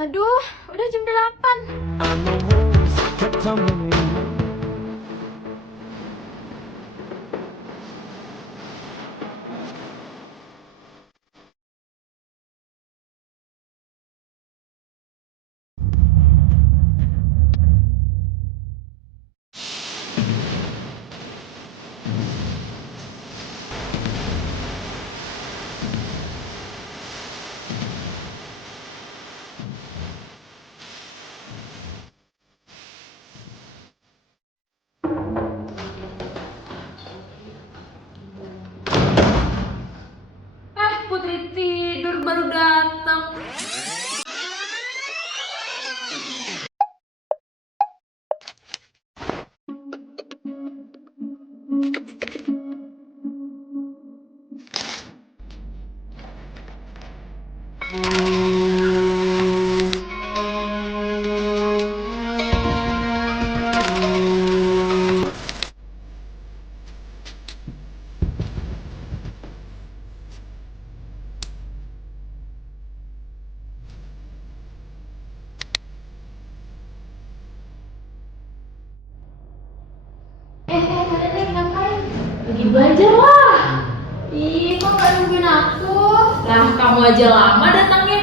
Aduh, udah jam 8. Putri tidur baru datang. Kalian ngapain? Lagi belajar lah. Ih, kok gak nungguin aku? Lah, kamu aja lama datangnya.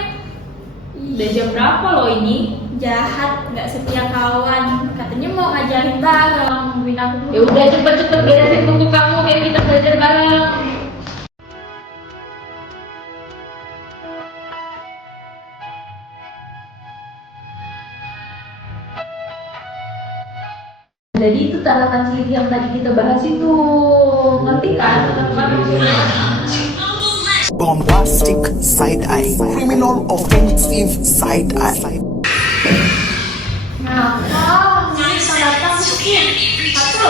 Udah jam berapa loh ini? Jahat, nggak setia kawan. Katanya mau ngajarin bareng, nungguin aku dulu. Ya udah cepet-cepet beresin buku kamu biar kita belajar bareng. Jadi itu tanaman sihir yang tadi kita bahas itu, ngerti kan? Bombastic side eye, criminal offensive side eye. Kenapa? Bisa datang sedikit. Satu.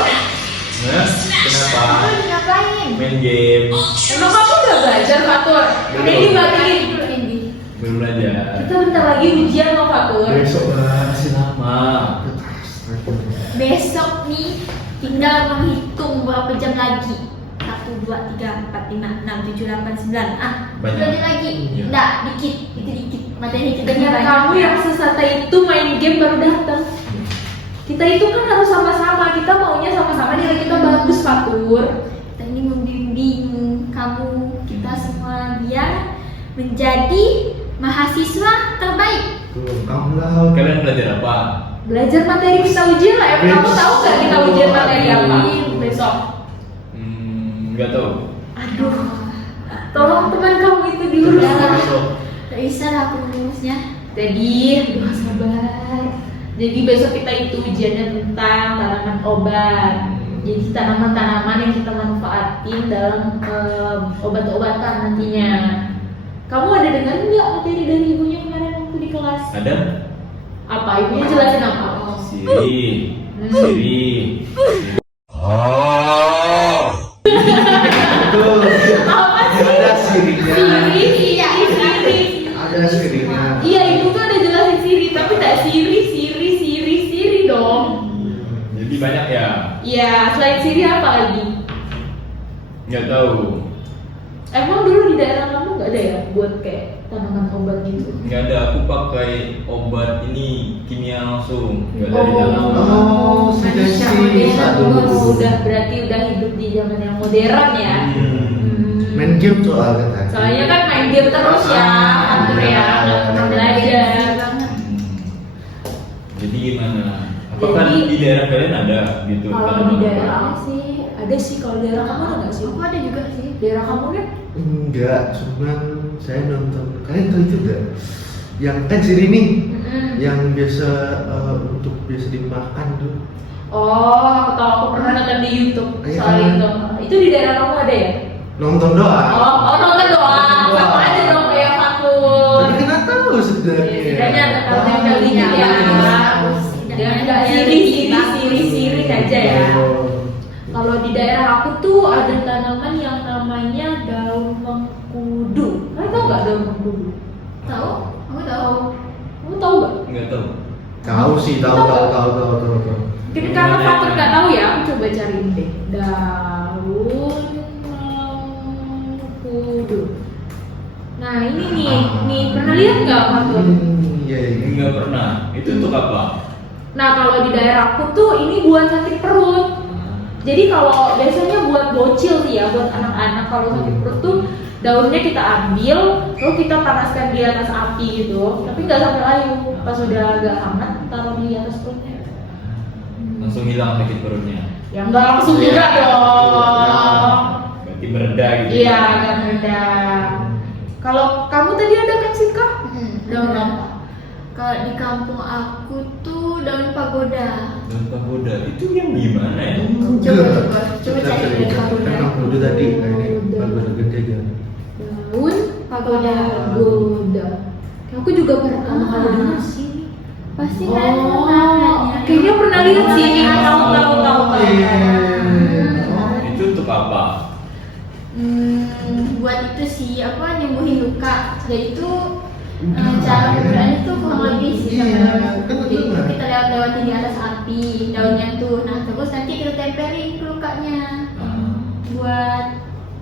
Nah, kenapa? Kamu lagi ngapain? Main game. Emang kamu udah belajar, Fatur? Ini dibagiin dulu ini. Belum belajar. Kita bentar lagi ujian loh, Fatur. Besok lah, masih lama. Besok nih tinggal menghitung berapa jam lagi. 1, 2, 3, 4, 5, 6, 7, 8, 9. Banyak. Belajar lagi. Iya. Enggak, dikit. Itu dikit. Materi kita Dengan banyak. kamu yang sesata itu main game baru datang. Kita itu kan harus sama-sama. Kita maunya sama-sama nilai kita bagus, Fatur. Kita ini membimbing kamu, kita semua biar menjadi mahasiswa terbaik. Tuh, kamu lah. Kalian belajar apa? Belajar materi kita ujian lah. Emang kamu tahu nggak kita ujian materi apa besok? Nggak tahu. Aduh, tolong teman kamu itu diurus. Besok. Gak bisa lah aku rumusnya. Jadi, aduh sabar. Jadi besok kita itu ujiannya tentang tanaman obat. Jadi tanaman-tanaman yang kita manfaatin dalam obat-obatan nantinya. Kamu ada dengar nggak materi dari ibunya kemarin waktu di kelas? Ada? Apa? Ibunya jelasin apa? Siri. Hmm. Siri. Betul. Apa sih? Ada sirinya. Siri, iya Siri. Ada sirinya. Iya, ibu tuh ada jelasin Siri, tapi tak Siri dong. Jadi banyak ya? Iya, selain Siri apa lagi? Nggak tahu. Emang dulu di daerah kamu nggak ada ya buat kayak tanaman obat gitu? Nggak ada. Aku pakai obat ini kimia langsung. Nggak dari dalam. Oh, manusia sugesti. modern. Aduh. Udah berarti udah hidup di zaman yang modern ya. Main game soalnya kan. Soalnya kan main game terus ya, Fatur ya, nggak pernah belajar. Jadi gimana? Apakah Jadi- di daerah kalian ada gitu? Kalau di tanaman daerah obat? aku sih ada sih. Kalau daerah kamu ada nggak sih? Aku ada juga sih. Daerah kamu kan? Enggak, cuman saya nonton. Kalian tahu itu enggak? Yang kan siri nih, yang biasa untuk biasa dimakan tuh. Oh, aku tahu, aku pernah nonton di YouTube Iya soal kan? itu. Itu di daerah kamu ada ya? Nonton doang. Oh nonton doang. Sama aja dong kayak Fatur. Tapi kan tahu sebenarnya. Setidaknya ada tahu dikit ya. Dan nggak siri aja ya. Kalau di daerah aku tuh ada tanaman yang namanya daun mengkudu. Kalian tahu nggak daun mengkudu? Tahu? Kamu tahu? Kamu tahu nggak? Nggak tahu. Tahu sih, tahu. Mungkin karena Fatur nggak tahu ya, aku coba cariin deh. Daun mengkudu. Nah ini nih pernah lihat nggak Fatur? Iya. nggak pernah. Itu untuk apa? Nah kalau di daerahku tuh ini buat sakit perut. Jadi kalau biasanya buat bocil sih ya, buat anak-anak kalau sakit perut tuh daunnya kita ambil, lalu kita panaskan di atas api gitu. Tapi nggak sampai layu. Pas udah agak hangat, taruh di atas perutnya. Langsung hilang sakit perutnya. Ya nggak langsung juga dong. Berarti mereda gitu. Iya, agak beda. Kalau kamu tadi ada kan Sinka? Daun ada. apa? Kalau di kampung aku tuh daun pagoda. Daun pagoda itu yang gimana ya? Coba cari daun pagoda. Kan aku udah tadi ini pagoda gede kan. Daun Pagoda. pagoda. Aku juga pernah kalau dengar sih. Pasti Oh, kalian pernah kan ya? kayaknya pernah lihat sih. Tahu. Itu untuk apa? Buat itu sih apa nyembuhin luka. Jadi itu cara penggunaannya tuh kurang lebih sih sama. Jadi itu kita lewatin di atas api daunnya tuh. Nah terus nanti kita tempelin ke lukanya. Buat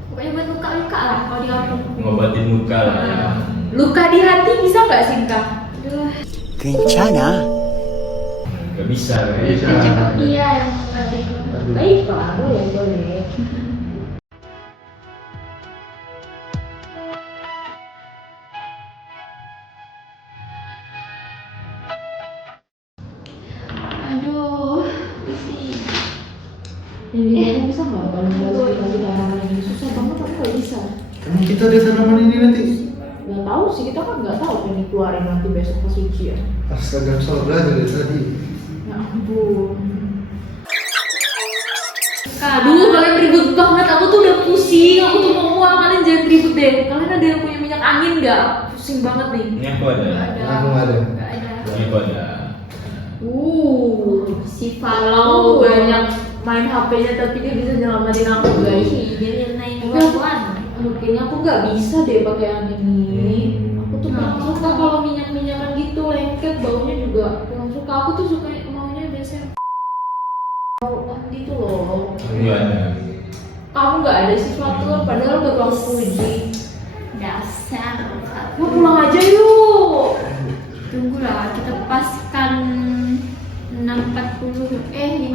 pokoknya buat luka-luka lah kalau di kampung. Ngobatin luka lah ya. Luka di hati bisa nggak Sinka? Aduh. Kencana. Gak bisa kan? Bisa. Iya yang tadi. Baiklah, boleh. Aduh, pusing. Jadi bisa nggak kalau lagi tanaman ini susah banget, aku nggak bisa. Emang kita ada tanaman ini nanti? Nggak tahu sih, kita kan nggak tahu apa yang dikeluarin nanti besok pas ujian. Astaga, soal belajar dari tadi. Ya ampun. Aduh, kalian ribut banget. Aku tuh udah pusing. Aku tuh mau mual. Kalian jangan ribut deh. Kalian ada yang punya minyak angin nggak? Pusing banget nih. Ini aku ada. Aku ada. Nggak ada. Ini aku ada. Si Kalau banyak main HP-nya tapi dia bisa nyelamatin aku guys. Dia naik Tapi perempuan. aduh, kayaknya aku nggak bisa deh pakai yang ini. Aku tuh kurang suka kalau minyak-minyakan gitu, lengket, baunya juga kurang suka. Aku tuh suka maunya biasanya bau gitu loh. Ini ada. Kamu nggak ada sesuatu, padahal baru aku uji. Dasar. Mau pulang aja yuk. Tunggulah, kita paskan 6.40 5.40.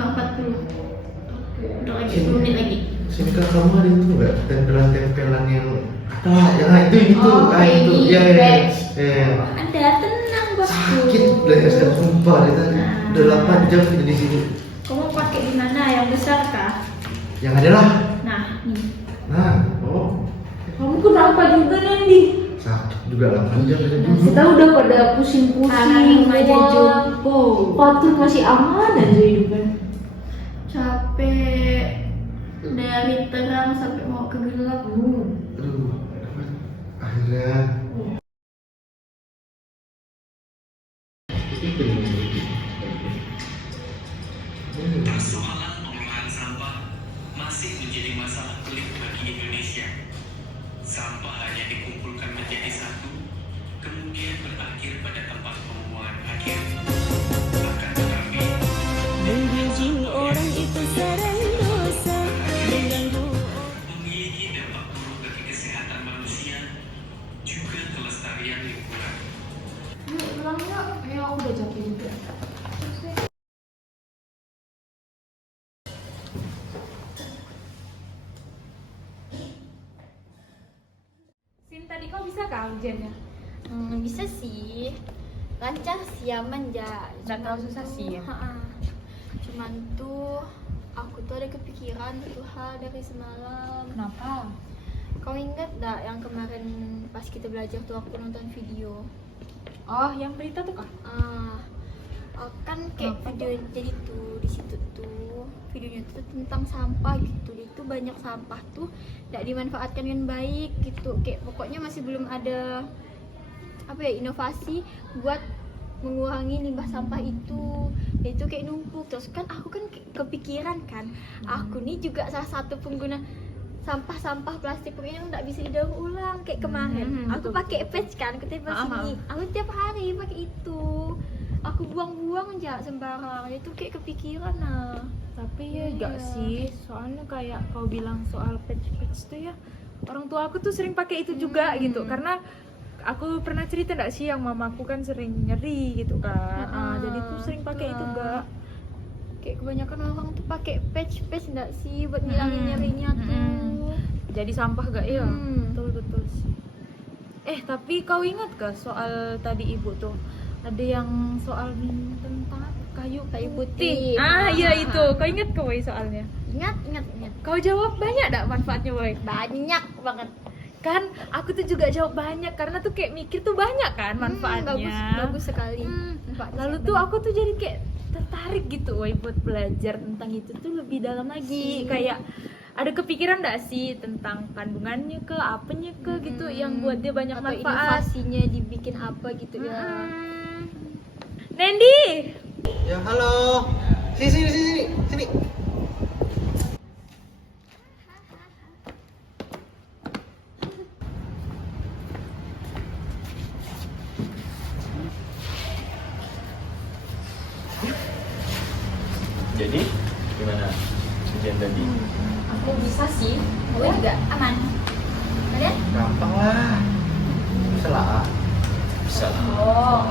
Udah lagi 10 menit lagi. Sinka kamu ada itu nggak tempelan-tempelan yang itu Oh, itu ini ya batch. ya. Ada, tenang bosku. Sakit udah ya saya sumpah dari tadi udah 8 jam kita di sini. Kamu pakai di mana? Yang besar kah? Yang ada lah. Nah, nih. Nah, oh Kamu kenapa juga Nandi? sakit juga 8 jam dari dulu. Kita udah pada Tangan pusing-pusing remaja mual. jompo. Patur masih aman aja hidupnya. Capek dari terang sampai mau ke gelap. Aduh, akhirnya Persoalan pengolahan sampah masih menjadi masalah pelik bagi Indonesia. Sampah hanya dikumpulkan menjadi satu, kemudian berakhir pada tempat pembuangan akhir. Akan tetapi, Menjunjung orang itu sarang dosa, mengganggu memiliki dampak buruk bagi kesehatan manusia, juga kelestarian lingkungan. Yuk pulang yuk. Ayo aku udah capek juga. Sin, tadi kau bisa kah ujiannya? Bisa sih. Lancar sih, aman ya. Nggak terlalu susah sih ya? Cuman tuh aku tuh ada kepikiran satu hal dari semalam. Kenapa? Kau ingat gak yang kemarin pas kita belajar tuh aku nonton video? Oh, yang berita tuh kah? Kan kayak video jadi tuh di situ tuh videonya tuh tentang sampah gitu. Itu banyak sampah tuh tidak dimanfaatkan dengan baik gitu. Kayak pokoknya masih belum ada inovasi buat mengurangi limbah sampah itu. Dan itu kayak numpuk terus kan aku kan kepikiran kan. Aku nih juga salah satu pengguna sampah-sampah plastik yang nggak bisa didaur ulang kayak kemarin. Aku pakai patch kan, aku tiap sini. Aku tiap hari pakai itu. Aku buang-buang aja sembarang. Itu kayak kepikiran nah. Tapi ya enggak sih, soalnya kayak kau bilang soal patch tuh ya, orang tua aku tuh sering pakai itu juga gitu, karena aku pernah cerita nggak sih yang mamaku kan sering nyeri gitu kan. Jadi tuh sering pakai itu gak. Kayak kebanyakan orang tuh pakai patch enggak sih buat ngilangin nyerinya tuh. Jadi sampah gak ya? Hmm. Betul sih. Tapi kau ingat gak soal tadi ibu tuh ada yang soal tentang kayu putih. Iya itu. Kau ingat kau Boy soalnya? Ingat. Kau jawab banyak gak manfaatnya Boy? Banyak banget. Kan aku tuh juga jawab banyak karena tuh kayak mikir tuh banyak kan manfaatnya. Bagus sekali. Lalu tuh aku tuh jadi kayak tertarik gitu Woy buat belajar tentang itu tuh lebih dalam lagi. Kayak ada kepikiran gak sih tentang kandungannya ke apanya ke gitu yang buat dia banyak atau manfaat. inovasinya dibikin apa gitu ya. Nendi, Ya halo. Sini. Jadi gimana ujian tadi? Aku bisa sih. Gue juga aman. Kalian? Gampang lah. Bisa lah. Bisa lah. Oh,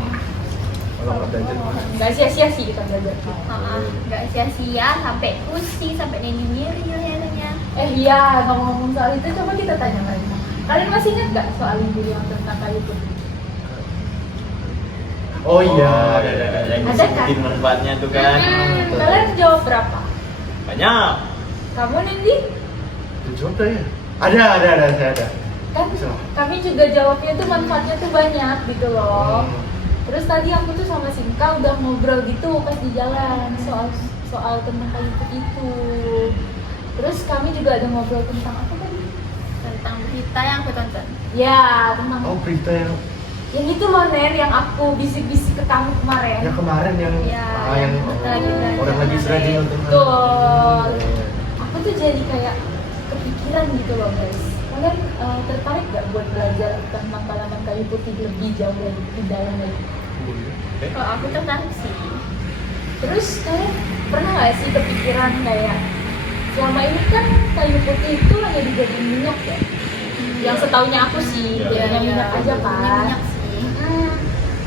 Kalau nggak belajar mah. nggak sia-sia sih kita belajar. Nggak sia-sia sampai pusing sampai Nendi nyeri lehernya. Iya, ngomong-ngomong soal itu coba kita tanya mereka. Kalian masih ingat nggak soal ibu yang tentang kayu putih? Oh iya. Yang Ada disebutin kan? manfaatnya tuh kan. Kalian jawab berapa? Banyak. Kamu Nendi? Jawab dah ya. Ada, saya ada. Kan Bisa. kami juga jawabnya tuh manfaatnya tuh banyak gitu loh. Terus tadi aku tuh sama Sinka udah ngobrol gitu pas di jalan soal tentang kayu putih itu. Terus kami juga ada ngobrol tentang apa tadi? Tentang berita yang aku tonton. Ya, tentang Oh berita yang itu loh Ner yang aku bisik-bisik ke kamu kemarin. kemarin yang Ya, yang kita lagi belajar orang lagi kemarin. serajin nonton. Betul. Aku tuh jadi kayak kepikiran gitu loh guys. Kalian tertarik gak buat belajar tentang tanaman kayu putih lebih jauh lagi, lebih dalam lagi? Kalau aku tertarik sih. Terus kalian pernah gak sih kepikiran kayak selama ini kan kayu putih itu hanya dijadiin minyak ya? Yang setahunya aku sih, Ya, jadinya minyak aja kan. Minyak sih.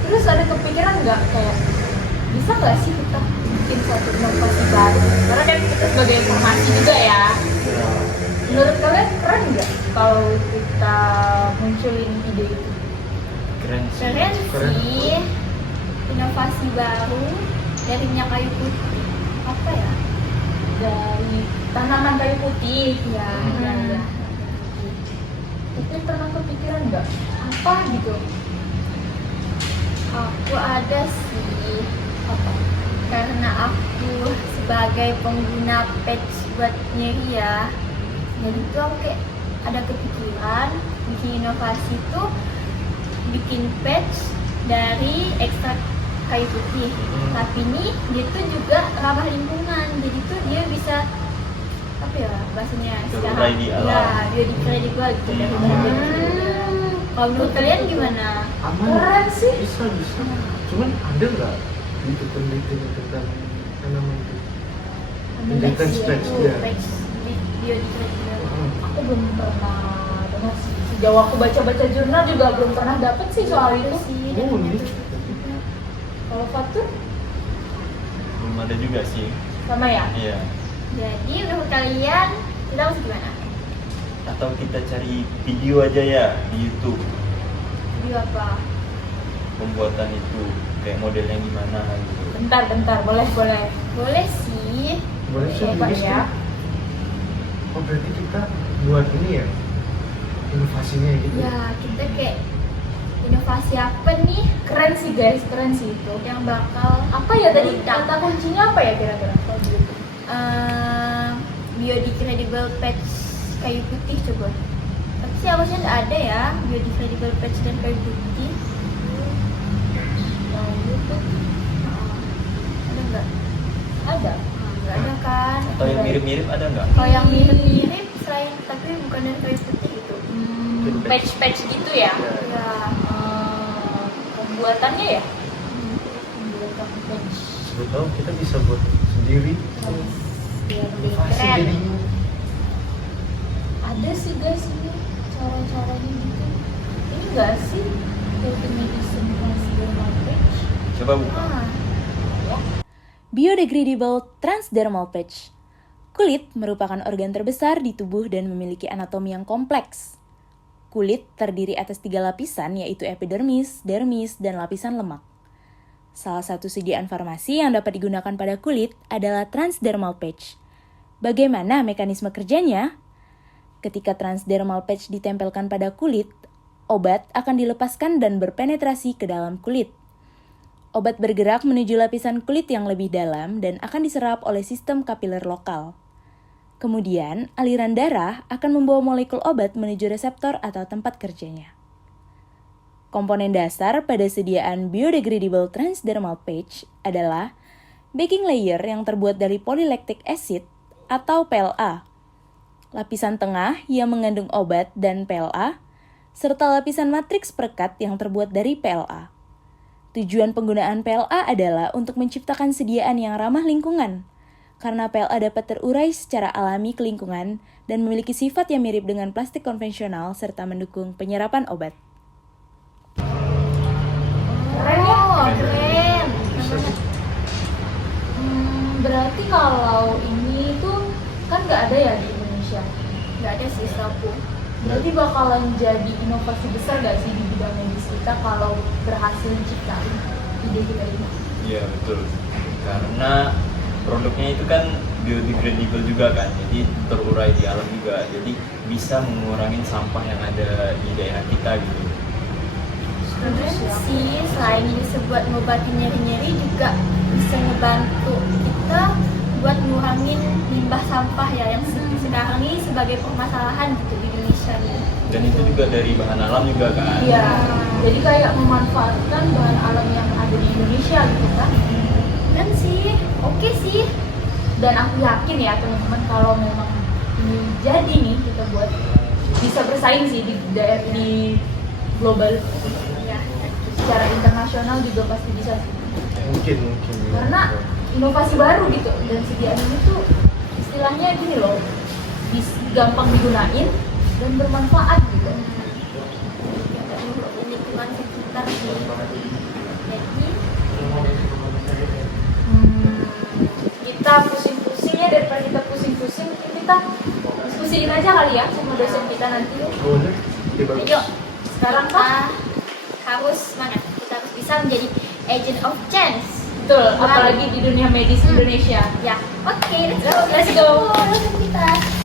Terus ada kepikiran nggak kayak bisa nggak sih kita bikin suatu inovasi baru? Karena kan kita sebagai informasi juga ya. Menurut kalian keren nggak kalau kita munculin ide itu? Keren sih. Keren sih. Inovasi baru dari minyak kayu putih. Apa ya? Dari tanaman kayu putih ya. Hmm. Tapi pernah kepikiran nggak apa gitu? Aku ada sih. Apa? Karena aku sebagai pengguna patch buat nyeri ya. Jadi tuh aku kayak ada kepikiran bikin inovasi tuh bikin patch dari ekstrak kayu putih. Tapi ini dia tuh juga ramah lingkungan. Jadi tuh dia bisa apa ya bahasanya? Terurai di alam. Ya, biodegradable gitu dari Kalau menurut kalian gimana? Aman. Keren sih. Bisa. Cuman ada nggak gitu penelitian tentang tanaman itu? Penelitian patch ya. Patch biodegradable. Aku belum pernah dengar sih. Sejauh aku baca-baca jurnal juga belum pernah dapet sih soal itu. Oh ini. Kalau Fatur Belum ada juga sih. sama ya? Iya. Jadi menurut kalian kita harus gimana? Atau kita cari video aja ya di YouTube Video apa? pembuatan itu kayak modelnya gimana gitu. Bentar, boleh. Boleh sih. Boleh sih Coba tulis ya. tuh. Oh berarti kita buat ini ya inovasinya gitu. Ya kita kayak inovasi apa nih Keren sih guys, keren sih itu. yang bakal Apa ya tadi kata kuncinya apa ya kira-kira kalau gitu? biodegradable patch kayu putih coba. Tapi sih harusnya nggak ada ya biodegradable patch dan kayu putih. Nah, gitu. Ada nggak? Ada. Nggak ada kan? Atau yang mirip-mirip ada nggak? Kalau yang mirip-mirip selain tapi bukan dari kayu putih gitu. Patch gitu ya? Ya. Pembuatannya ya? Pembuatan patch. Sebut tahu kita bisa buat sendiri. Biar lebih Inovasi keren. jadinya. Ada sih guys ini cara-caranya gitu. Ini enggak sih Beauty Medicine Transdermal Patch. Coba buka. Biodegradable transdermal patch. Kulit merupakan organ terbesar di tubuh dan memiliki anatomi yang kompleks. Kulit terdiri atas 3 lapisan, yaitu epidermis, dermis, dan lapisan lemak. Salah satu sediaan farmasi yang dapat digunakan pada kulit adalah transdermal patch. Bagaimana mekanisme kerjanya? Ketika transdermal patch ditempelkan pada kulit, obat akan dilepaskan dan berpenetrasi ke dalam kulit. Obat bergerak menuju lapisan kulit yang lebih dalam dan akan diserap oleh sistem kapiler lokal. Kemudian, aliran darah akan membawa molekul obat menuju reseptor atau tempat kerjanya. Komponen dasar pada sediaan biodegradable transdermal patch adalah backing layer yang terbuat dari polylactic acid atau PLA, lapisan tengah yang mengandung obat dan PLA, serta lapisan matriks perekat yang terbuat dari PLA. Tujuan penggunaan PLA adalah untuk menciptakan sediaan yang ramah lingkungan, karena PLA dapat terurai secara alami ke lingkungan dan memiliki sifat yang mirip dengan plastik konvensional serta mendukung penyerapan obat. Keren ya? Keren. Berarti kalau ini tuh kan nggak ada ya di Indonesia. Nggak ada sih setahu. Berarti bakalan jadi inovasi besar gak sih di bidang medis kita kalau berhasil menciptain ide kita ini? Iya betul. Karena produknya itu kan biodegradable juga kan, jadi terurai di alam juga, jadi bisa mengurangi sampah yang ada di daerah kita gitu. Keren sih, selain bisa buat ngobatin nyeri-nyeri juga bisa ngebantu kita buat ngurangin limbah sampah ya yang sekarang ini sebagai permasalahan gitu di Indonesia nih. Dan itu juga dari bahan alam juga kan. Iya, jadi kayak memanfaatkan bahan alam yang ada di Indonesia gitu kan. Dan sih, oke sih. Dan aku yakin ya teman-teman kalau memang ini jadi nih kita buat bisa bersaing sih di global, Ya, secara internasional juga pasti bisa sih. Mungkin. Karena inovasi baru gitu dan sediaan ini tuh istilahnya gini loh, gampang digunain dan bermanfaat gitu. lingkungan sekitar sih. Jadi Kita pusing-pusingnya daripada kita pusing-pusing, mungkin kita diskusiin aja kali ya sama dosen kita nanti. Boleh. Coba. ayo Sekarang kita kan harus semangat. Kita harus bisa menjadi agent of change. betul, apalagi di dunia medis Indonesia. Ya, oke, let's go. Let's go. Dosen kita.